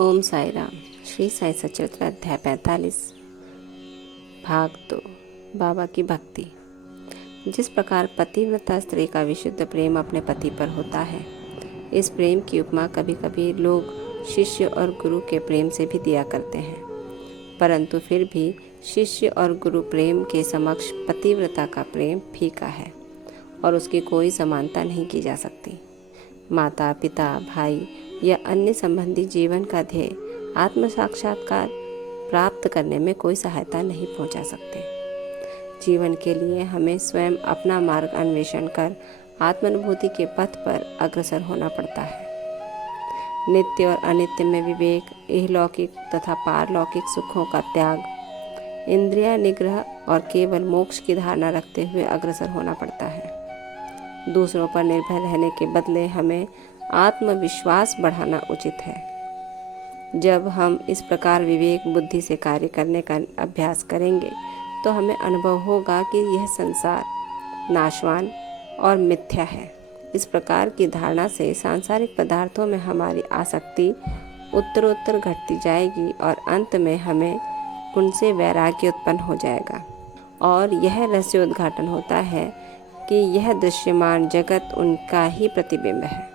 ओम साई राम। श्री साई सचरित्र अध्याय 45 भाग 2 बाबा की भक्ति। जिस प्रकार पतिव्रता स्त्री का विशुद्ध प्रेम अपने पति पर होता है, इस प्रेम की उपमा कभी कभी लोग शिष्य और गुरु के प्रेम से भी दिया करते हैं, परंतु फिर भी शिष्य और गुरु प्रेम के समक्ष पतिव्रता का प्रेम फीका है और उसकी कोई समानता नहीं की जा सकती। माता पिता भाई या अन्य संबंधी जीवन का ध्येय आत्म साक्षात्कार प्राप्त करने में कोई सहायता नहीं पहुंचा सकते। जीवन के लिए हमें स्वयं अपना मार्ग अन्वेषण कर आत्मानुभूति के पथ पर अग्रसर होना पड़ता है। नित्य और अनित्य में विवेक, इहलौकिक तथा पारलौकिक सुखों का त्याग, इंद्रिय निग्रह और केवल मोक्ष की धारणा रखते हुए अग्रसर होना पड़ता है। दूसरों पर निर्भर रहने के बदले हमें आत्मविश्वास बढ़ाना उचित है। जब हम इस प्रकार विवेक बुद्धि से कार्य करने का अभ्यास करेंगे तो हमें अनुभव होगा कि यह संसार नाशवान और मिथ्या है। इस प्रकार की धारणा से सांसारिक पदार्थों में हमारी आसक्ति उत्तरोत्तर घटती जाएगी और अंत में हमें उनसे वैराग्य उत्पन्न हो जाएगा। और यह रहस्योद्घाटन होता है कि यह दृश्यमान जगत उनका ही प्रतिबिंब है।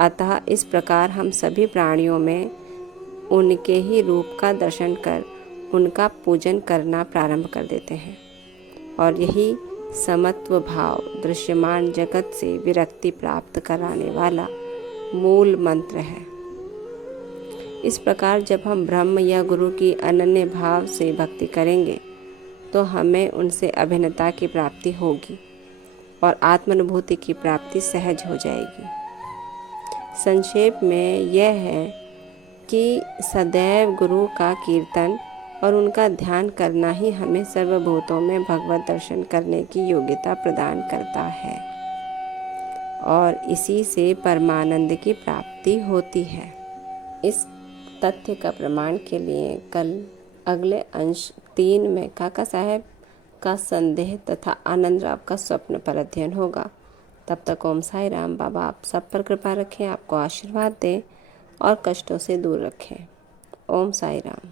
अतः इस प्रकार हम सभी प्राणियों में उनके ही रूप का दर्शन कर उनका पूजन करना प्रारंभ कर देते हैं और यही समत्व भाव दृश्यमान जगत से विरक्ति प्राप्त कराने वाला मूल मंत्र है। इस प्रकार जब हम ब्रह्म या गुरु की अनन्य भाव से भक्ति करेंगे तो हमें उनसे अभिन्नता की प्राप्ति होगी और आत्मानुभूति की प्राप्ति सहज हो जाएगी। संक्षेप में यह है कि सदैव गुरु का कीर्तन और उनका ध्यान करना ही हमें सर्वभूतों में भगवत दर्शन करने की योग्यता प्रदान करता है और इसी से परमानंद की प्राप्ति होती है। इस तथ्य का प्रमाण के लिए कल अगले अंश 3 में काका साहब का संदेह तथा आनंदराव का स्वप्न पर अध्ययन होगा। तब तक ओम साई राम। बाबा आप सब पर कृपा रखें, आपको आशीर्वाद दें और कष्टों से दूर रखें। ओम साई राम।